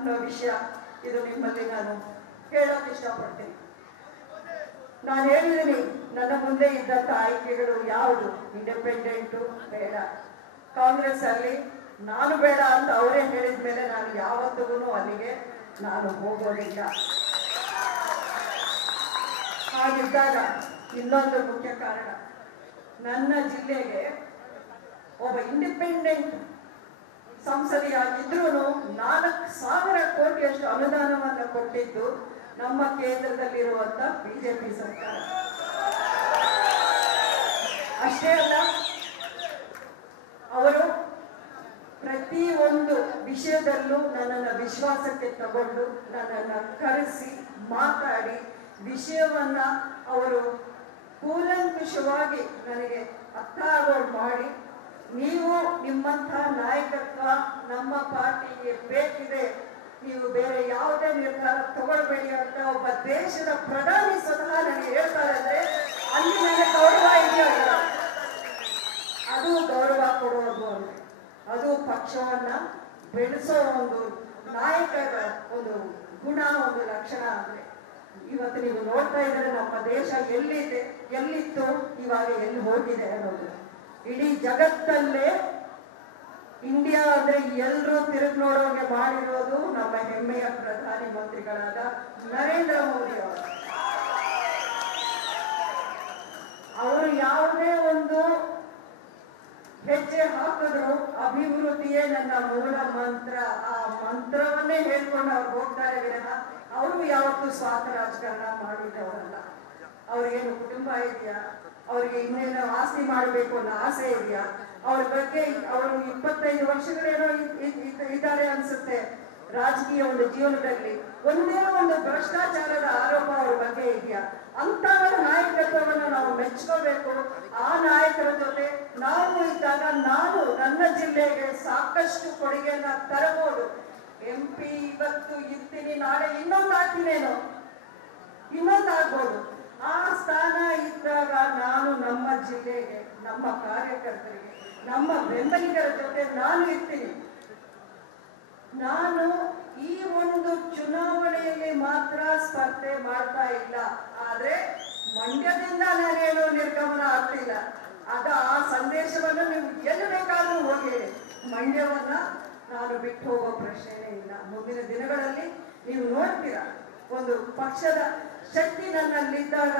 ಅನ್ನೋ ವಿಷಯ ಇದು ನಿಮ್ಮಲ್ಲಿ ನಾನು ಹೇಳೋಕೆ ಇಷ್ಟಪಡ್ತೀನಿ. ನಾನು ಹೇಳಿದ್ದೀನಿ, ನನ್ನ ಮುಂದೆ ಇದ್ದಂಥ ಆಯ್ಕೆಗಳು ಯಾವುದು, ಇಂಡಿಪೆಂಡೆಂಟು ಬೇಡ, ಕಾಂಗ್ರೆಸ್ ಅಲ್ಲಿ ನಾನು ಬೇಡ ಅಂತ ಅವರೇ ಹೇಳಿದ ಮೇಲೆ ನಾನು ಯಾವತ್ತಿಗೂ ಅಲ್ಲಿಗೆ ನಾನು ಹೋಗೋದಿಲ್ಲ. ಹಾಗಿದ್ದಾಗ ಇನ್ನೊಂದು ಮುಖ್ಯ ಕಾರಣ, ನನ್ನ ಜಿಲ್ಲೆಗೆ ಒಬ್ಬ ಇಂಡಿಪೆಂಡೆಂಟ್ ಸಂಸದೆಯಾಗಿದ್ರೂ 4,000 ಕೋಟಿಯಷ್ಟು ಅನುದಾನವನ್ನು ಕೊಟ್ಟಿದ್ದು ನಮ್ಮ ಕೇಂದ್ರದಲ್ಲಿರುವಂತ ಬಿಜೆಪಿ ಸರ್ಕಾರ. ಅಷ್ಟೇ ಅಲ್ಲ, ಅವರು ಪ್ರತಿಯೊಂದು ವಿಷಯದಲ್ಲೂ ನನ್ನನ್ನು ವಿಶ್ವಾಸಕ್ಕೆ ತಗೊಂಡು ನನ್ನನ್ನು ಕರೆಸಿ ಮಾತಾಡಿ ವಿಷಯವನ್ನ ಅವರು ಕೂಲಂಕುಷವಾಗಿ ನನಗೆ ಅರ್ಥಾಗೋಡು ಮಾಡಿ, ನೀವು ನಿಮ್ಮಂಥ ನಾಯಕತ್ವ ನಮ್ಮ ಪಾರ್ಟಿಗೆ ಬೇಕಿದೆ, ನೀವು ಬೇರೆ ಯಾವುದೇ ನಿರ್ಧಾರ ತಗೊಳ್ಬೇಡಿ ಅಂತ ಒಬ್ಬ ದೇಶದ ಪ್ರಧಾನಿ ಸ್ವತಃ ನನಗೆ ಹೇಳ್ತಾರೆ ಅಂದ್ರೆ ಅಲ್ಲಿ ನನಗೆ ಗೌರವ ಇದೆಯಲ್ಲ, ಅದು ಗೌರವ ಕೊಡುವುದು ಅಂದ್ರೆ ಅದು ಪಕ್ಷವನ್ನ ಬೆಳೆಸೋ ಒಂದು ನಾಯಕರ ಒಂದು ಗುಣ, ಒಂದು ಲಕ್ಷಣ ಅಂದ್ರೆ. ಇವತ್ತು ನೀವು ನೋಡ್ತಾ ಇದ್ರೆ ನಮ್ಮ ದೇಶ ಎಲ್ಲಿತ್ತು ಇವಾಗ ಎಲ್ಲಿ ಹೋಗಿದೆ ಅನ್ನೋದು. ಇಡೀ ಜಗತ್ತಲ್ಲೇ ಇಂಡಿಯಾ ಅಂದ್ರೆ ಎಲ್ಲರೂ ತಿರುಗಿ ನೋಡೋಗೆ ಮಾಡಿರೋದು ನಮ್ಮ ಹೆಮ್ಮೆಯ ಪ್ರಧಾನಿ ಮಂತ್ರಿಗಳಾದ ನರೇಂದ್ರ ಮೋದಿ ಅವರು. ಅವರು ಯಾವುದೇ ಒಂದು ಹೆಜ್ಜೆ ಹಾಕಿದ್ರು ಅಭಿವೃದ್ಧಿಯೇ ನನ್ನ ಮೂಲ ಮಂತ್ರ, ಆ ಮಂತ್ರವನ್ನೇ ಹೇಳ್ಕೊಂಡು ಅವ್ರು ಹೋಗ್ತಾರೆ ವಿನಃ ಅವರು ಯಾವತ್ತೂ ಸ್ವಾರ್ಥ ರಾಜಕಾರಣ ಮಾಡಿದ್ದವರಲ್ಲ. ಅವ್ರಿಗೇನು ಕುಟುಂಬ ಇದೆಯಾ, ಅವ್ರಿಗೆ ಇನ್ನೇನು ಆಸ್ತಿ ಮಾಡಬೇಕು ಅನ್ನೋ ಆಸೆ ಇದೆಯಾ, ಅವ್ರ ಬಗ್ಗೆ ಅವರು 25 ವರ್ಷಗಳೇನೋ ಇದ್ದಾರೆ ಅನ್ಸುತ್ತೆ ರಾಜಕೀಯ ಒಂದು ಜೀವನದಲ್ಲಿ, ಒಂದೇ ಒಂದು ಭ್ರಷ್ಟಾಚಾರದ ಆರೋಪ ಅವ್ರ ಬಗ್ಗೆ ಇದೆಯಾ? ಅಂತ ನಾಯಕತ್ವವನ್ನು ನಾವು ಮೆಚ್ಕೋಬೇಕು. ಆ ನಾಯಕರ ಜೊತೆ ನಾವು ಇದ್ದಾಗ ನಾನು ನನ್ನ ಜಿಲ್ಲೆಗೆ ಸಾಕಷ್ಟು ಕೊಡುಗೆಯನ್ನ ತರಬಹುದು. MP ಇವತ್ತು ಇರ್ತೀನಿ, ನಾಳೆ ಇನ್ನೊಂದು ಆಗ್ತೀನೇನೋ, ಇನ್ನೊಂದಾಗ್ಬೋದು. ಆ ಸ್ಥಾನ ಇದ್ದಾಗ ನಾನು ನಮ್ಮ ಜಿಲ್ಲೆಗೆ, ನಮ್ಮ ಕಾರ್ಯಕರ್ತರಿಗೆ, ನಮ್ಮ ಬೆಂಬಲಿಗರ ಜೊತೆ ನಾನು ಇರ್ತೀನಿ. ನಾನು ಈ ಒಂದು ಚುನಾವಣೆಯಲ್ಲಿ ಮಾತ್ರ ಸ್ಪರ್ಧೆ ಮಾಡ್ತಾ ಇಲ್ಲ, ಆದ್ರೆ ಮಂಡ್ಯದಿಂದ ನಾನೇನು ನಿರ್ಗಮನ ಆಗ್ತಿಲ್ಲ. ಆ ಸಂದೇಶವನ್ನು ನೀವು ಎಲ್ಲಿ ಬೇಕಾದ್ರೂ ಹೋಗಿ, ಮಂಡ್ಯವನ್ನ ನಾನು ಬಿಟ್ಟು ಹೋಗೋ ಪ್ರಶ್ನೆನೇ ಇಲ್ಲ. ಮುಂದಿನ ದಿನಗಳಲ್ಲಿ ನೀವು ನೋಡ್ತೀರಾ, ಒಂದು ಪಕ್ಷದ ಶಕ್ತಿ ನನ್ನಲ್ಲಿದ್ದಾಗ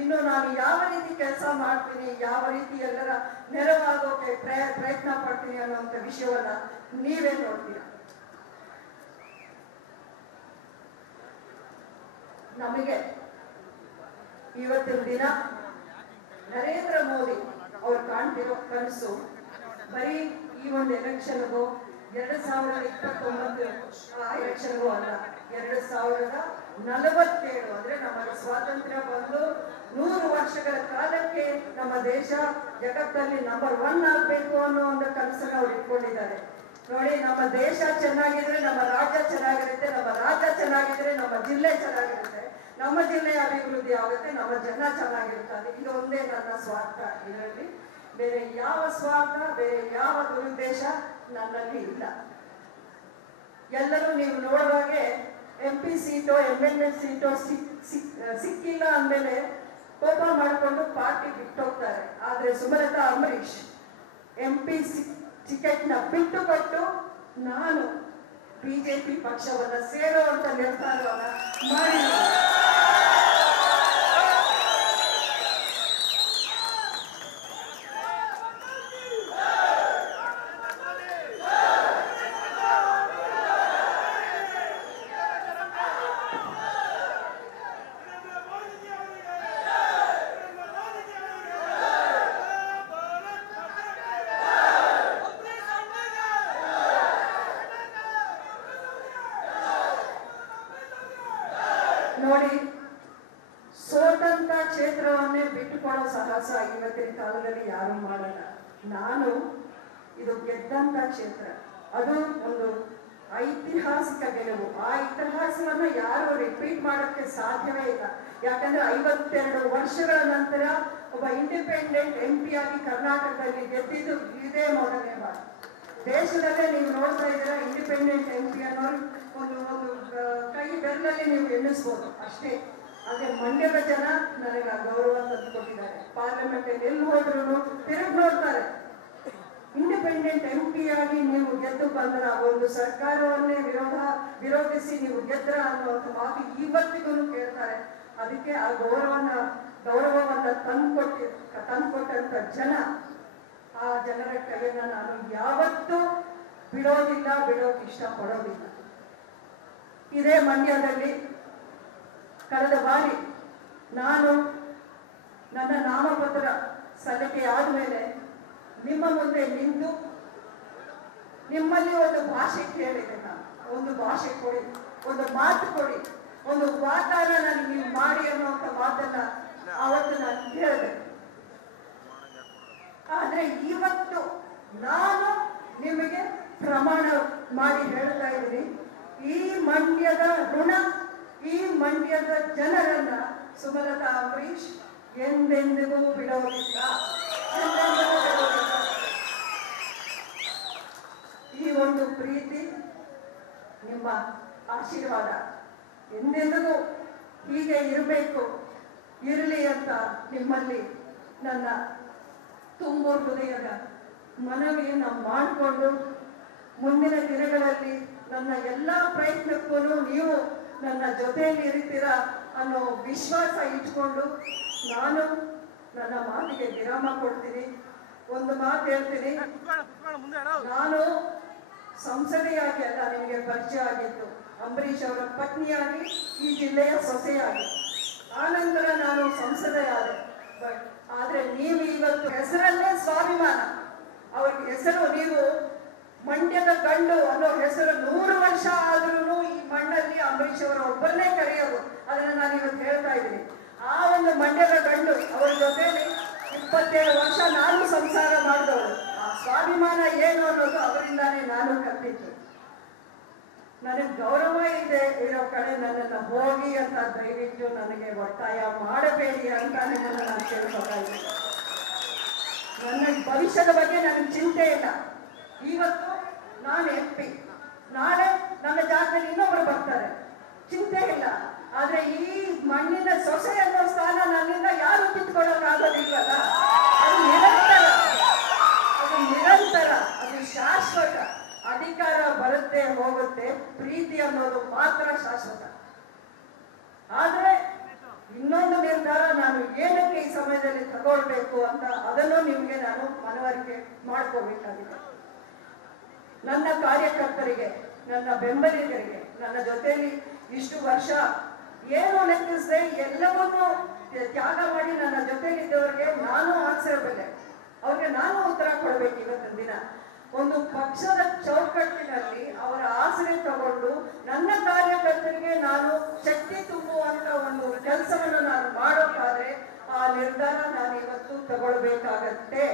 ಇನ್ನು ನಾನು ಯಾವ ರೀತಿ ಕೆಲಸ ಮಾಡ್ತೀನಿ, ಯಾವ ರೀತಿ ಎಲ್ಲರ ನೆರವಾಗೋಕೆ ಪ್ರಯತ್ನ ಪಡ್ತೀನಿ ಅನ್ನುವಂಥ ವಿಷಯವನ್ನ ನೀವೇ ನೋಡ್ತೀರಾ. ನಮಗೆ ಇವತ್ತಿನ ದಿನ ನರೇಂದ್ರ ಮೋದಿ ಅವ್ರು ಕಾಣ್ತಿರೋ ಕನಸು ಬರೀ ಈ ಒಂದು ಎಲೆಕ್ಷನ್ಗೂ 2029 ಎಲೆಕ್ಷನ್ಗೂ ಅಲ್ಲ, 2047 ಅಂದ್ರೆ ನಮಗೆ ಸ್ವಾತಂತ್ರ್ಯ ಬಂದು 100 ವರ್ಷಗಳ ಕಾಲಕ್ಕೆ ನಮ್ಮ ದೇಶ ಜಗತ್ತಲ್ಲಿ ನಂಬರ್ 1 ಆಗ್ಬೇಕು ಅನ್ನೋ ಒಂದು ಕನಸನ್ನು ಅವ್ರು ಇಟ್ಕೊಂಡಿದ್ದಾರೆ. ನೋಡಿ, ನಮ್ಮ ದೇಶ ಚೆನ್ನಾಗಿದ್ರೆ ನಮ್ಮ ರಾಜ್ಯ ಚೆನ್ನಾಗಿರುತ್ತೆ, ನಮ್ಮ ರಾಜ್ಯ ಚೆನ್ನಾಗಿದ್ರೆ ನಮ್ಮ ಜಿಲ್ಲೆ ಚೆನ್ನಾಗಿರುತ್ತೆ, ನಮ್ಮ ಜಿಲ್ಲೆ ಅಭಿವೃದ್ಧಿ ಆಗುತ್ತೆ, ನಮ್ಮ ಜನ ಚೆನ್ನಾಗಿರ್ತಾರೆ. ಇದು ಒಂದೇ ನನ್ನ ಸ್ವಾರ್ಥ. ಇದರಲ್ಲಿ ಬೇರೆ ಯಾವ ಸ್ವಾರ್ಥ, ಬೇರೆ ಯಾವ ದುರುದ್ದೇಶ ನನ್ನಲ್ಲಿ ಇಲ್ಲ. ಎಲ್ಲರೂ ನೀವು ನೋಡುವಾಗೆ MP ಸೀಟೋ MLA ಸೀಟೋ ಸಿಕ್ಕಿಲ್ಲ ಅಂದಮೇಲೆ ಕೋಪ ಮಾಡಿಕೊಂಡು ಪಾರ್ಟಿ ಬಿಟ್ಟೋಗ್ತಾರೆ. ಆದ್ರೆ ಸುಮಲತಾ ಅಂಬರೀಶ್ MP ಟಿಕೆಟ್ನ ಬಿಟ್ಟು ಕೊಟ್ಟು ನಾನು ಬಿಜೆಪಿ ಪಕ್ಷವನ್ನ ಸೇರುವಂತ ನಿರ್ಧಾರವನ್ನ ಮಾಡಿ ನೋಡಿ, ಸೋತಂತ ಕ್ಷೇತ್ರವನ್ನೇ ಬಿಟ್ಟುಕೊಳ್ಳೋ ಸಾಹಸ ಇವತ್ತಿನ ಕಾಲದಲ್ಲಿ ಯಾರು ಮಾಡಲ್ಲ. ನಾನು ಇದು ಗೆದ್ದಂತ ಕ್ಷೇತ್ರ, ಅದು ಒಂದು ಐತಿಹಾಸಿಕ ಗೆಲುವು. ಆ ಇತಿಹಾಸವನ್ನ ಯಾರು ರಿಪೀಟ್ ಮಾಡೋಕ್ಕೆ ಸಾಧ್ಯವೇ ಇಲ್ಲ. ಯಾಕಂದ್ರೆ 52 ವರ್ಷಗಳ ನಂತರ ಒಬ್ಬ ಇಂಡಿಪೆಂಡೆಂಟ್ MP ಆಗಿ ಕರ್ನಾಟಕದಲ್ಲಿ ಗೆದ್ದಿದ್ದು ಇದೇ ಮೊದಲನೇ ಬಾರಿ. ದೇಶದಲ್ಲೇ ನೀವು ನೋಡ್ತಾ ಇದ್ದೀರಾ, ಇಂಡಿಪೆಂಡೆಂಟ್ MP ಅನ್ನೋರು ವಿರಲಲ್ಲಿ ನೀವು ಎಣಿಸ್ಬೋದು ಅಷ್ಟೇ. ಆದ್ರೆ ಮಂಡ್ಯದ ಜನ ನನಗೆ ಆ ಗೌರವ ತಂದುಕೊಟ್ಟಿದ್ದಾರೆ. ಪಾರ್ಲಿಮೆಂಟ್ ಎಲ್ಲಿ ಹೋದ್ರು ತಿರುಗಿ ನೋಡ್ತಾರೆ. ಇಂಡಿಪೆಂಡೆಂಟ್ MP ಆಗಿ ನೀವು ಗೆದ್ದು ಬಂದ್ರ, ಒಂದು ಸರ್ಕಾರವನ್ನೇ ವಿರೋಧಿಸಿ ನೀವು ಗೆದ್ರ ಅನ್ನುವಂಥ ಮಾತು ಇವತ್ತಿಗೂ ಕೇಳ್ತಾರೆ. ಅದಕ್ಕೆ ಆ ಗೌರವವನ್ನ ತಂದ್ಕೊಟ್ಟಂತ ಜನ, ಆ ಜನರ ಕೈಯನ್ನ ನಾನು ಯಾವತ್ತೂ ಬಿಡೋಕೆ ಇಷ್ಟಪಡೋದಿಲ್ಲ. ಇದೇ ಮಂಡ್ಯದಲ್ಲಿ ಕಳೆದ ಬಾರಿ ನಾನು ನನ್ನ ನಾಮಪತ್ರ ಸಲ್ಲಿಕೆ ಆದ್ಮೇಲೆ ನಿಮ್ಮ ಮುಂದೆ ನಿಂತು ನಿಮ್ಮಲ್ಲಿ ಒಂದು ಭಾಷೆ ಕೇಳಿದೆ. ನಾನು ಒಂದು ಭಾಷೆ ಕೊಡಿ, ಒಂದು ಮಾತು ಕೊಡಿ, ಒಂದು ವಾತಾವರಣ ನನಗೆ ನೀವು ಮಾಡಿ ಅನ್ನುವಂಥ ಮಾತನ್ನ ಅವತ್ತು ನಾನು ಹೇಳಿದೆ. ಆದ್ರೆ ಇವತ್ತು ನಾನು ನಿಮಗೆ ಪ್ರಮಾಣ ಮಾಡಿ ಹೇಳ್ತಾ ಇದ್ದೀನಿ, ಈ ಮಂಡ್ಯದ ಋಣ, ಈ ಮಂಡ್ಯದ ಜನರನ್ನ ಸುಮಲತಾ ಅಂಬರೀಶ್ ಎಂದೆಂದಿಗೂ ಬಿಡೋದಿಲ್ಲ. ಈ ಒಂದು ಪ್ರೀತಿ, ನಿಮ್ಮ ಆಶೀರ್ವಾದ ಎಂದೆಂದಿಗೂ ಹೀಗೆ ಇರಲಿ ಅಂತ ನಿಮ್ಮಲ್ಲಿ ನನ್ನ ತುಂಬ ಹೃದಯದ ಮನವಿಯನ್ನು ಮಾಡಿಕೊಂಡು ಮುಂದಿನ ದಿನಗಳಲ್ಲಿ ನನ್ನ ಎಲ್ಲ ಪ್ರಯತ್ನಕ್ಕೂ ನೀವು ನನ್ನ ಜೊತೆಯಲ್ಲಿ ಇರ್ತೀರಾ ಅನ್ನೋ ವಿಶ್ವಾಸ ಇಟ್ಕೊಂಡು ನಾನು ನನ್ನ ಮಾತಿಗೆ ವಿರಾಮ ಕೊಡ್ತೀನಿ. ಒಂದು ಮಾತು ಹೇಳ್ತೀನಿ, ನಾನು ಸಂಸದೆಯಾಗಿ ಅಲ್ಲ ನಿಮಗೆ ಪರಿಚಯ ಆಗಿತ್ತು, ಅಂಬರೀಷ್ ಅವರ ಪತ್ನಿಯಾಗಿ, ಈ ಜಿಲ್ಲೆಯ ಸೊಸೆಯಾಗಿ. ಆನಂತರ ನಾನು ಸಂಸದೆಯಾದೆ. ಆದ್ರೆ ನೀವು ಇವತ್ತು ಹೆಸರಲ್ಲೇ ಸ್ವಾಭಿಮಾನ, ಅವ್ರಿಗೆ ಹೆಸರು, ನೀವು ಮಂಡ್ಯದ ಗಂಡು ಅನ್ನೋ ಹೆಸರು 100 ವರ್ಷ ಆದ್ರೂ ಈ ಮಣ್ಣಲ್ಲಿ ಅಂಬರೀಷ್ ಅವರ ಒಬ್ಬರನ್ನೇ ಕರೆಯೋದು. ಅದನ್ನ ನಾನು ಇವತ್ತು ಹೇಳ್ತಾ ಇದ್ದೀನಿ. ಆ ಒಂದು ಮಂಡ್ಯದ ಗಂಡು, ಅವರ ಜೊತೆಲಿ 27 ವರ್ಷ ನಾನು ಸಂಸಾರ ಮಾಡಿದವರು. ಆ ಸ್ವಾಭಿಮಾನ ಏನು ಅನ್ನೋದು ಅವರಿಂದಾನೇ ನಾನು ಕಲಿತಿದ್ದು. ನನಗೆ ಗೌರವ ಇರೋ ಕಡೆ ನನ್ನನ್ನು ಹೋಗಿ ಅಂತ ದಯವಿಟ್ಟು ನನಗೆ ಒತ್ತಾಯ ಮಾಡಬೇಡಿ ಅಂತ ನಿಮ್ಮನ್ನು ನಾನು ಕೇಳ್ಕೊತಾ ಇದ್ದೀನಿ. ನನ್ನ ಭವಿಷ್ಯದ ಬಗ್ಗೆ ನನಗೆ ಚಿಂತೆ ಇಲ್ಲ. ಇವತ್ತು ನಾನು MP, ನಾಳೆ ನನ್ನ ಜಾಗದಲ್ಲಿ ಇನ್ನೊಬ್ರು ಬರ್ತಾರೆ, ಚಿಂತೆ ಇಲ್ಲ. ಆದ್ರೆ ಈ ಮಣ್ಣಿನ ಸೊಸೆ ಅನ್ನೋ ಸ್ಥಾನ ನನ್ನಿಂದ ಯಾರು ಕಿತ್ಕೊಳ್ಳೋಕ್ಕಾಗೋದಿಲ್ವಲ್ಲ. ಅದು ನಿರಂತರ, ಅದು ಶಾಶ್ವತ. ಅಧಿಕಾರ ಬರುತ್ತೆ ಹೋಗುತ್ತೆ, ಪ್ರೀತಿ ಅನ್ನೋದು ಮಾತ್ರ ಶಾಶ್ವತ. ಆದ್ರೆ ಇನ್ನೊಂದು ನಿರ್ಧಾರ ನಾನು ಏನಕ್ಕೆ ಈ ಸಮಯದಲ್ಲಿ ತಗೊಳ್ಬೇಕು ಅಂತ ಅದನ್ನು ನಿಮ್ಗೆ ನಾನು ಮನವರಿಕೆ ಮಾಡ್ಕೋಬೇಕಾಗಿದೆ. ನನ್ನ ಕಾರ್ಯಕರ್ತರಿಗೆ, ನನ್ನ ಬೆಂಬಲಿಗರಿಗೆ, ನನ್ನ ಜೊತೆಲಿ ಇಷ್ಟು ವರ್ಷ ಏನು ಲೆಕ್ಕಿಸದೆ ಎಲ್ಲವನ್ನೂ ತ್ಯಾಗ ಮಾಡಿ ನನ್ನ ಜೊತೆಲಿದ್ದವರಿಗೆ ನಾನು ಆನ್ಸರಬಲ್ಲೆ, ಅವ್ರಿಗೆ ನಾನು ಉತ್ತರ ಕೊಡ್ಬೇಕು. ಇವತ್ತಿನ ದಿನ ಒಂದು ಪಕ್ಷದ ಚೌಕಟ್ಟಿನಲ್ಲಿ ಅವರ ಆಸರೆ ತಗೊಂಡು ನನ್ನ ಕಾರ್ಯಕರ್ತರಿಗೆ ನಾನು ಶಕ್ತಿ ತುಂಬುವಂತ ಒಂದು ಕೆಲಸವನ್ನು ನಾನು ಮಾಡೋಕ್ಕಾದ್ರೆ ಆ ನಿರ್ಧಾರ ನಾನು ಇವತ್ತು ತಗೊಳ್ಬೇಕಾಗತ್ತೆ.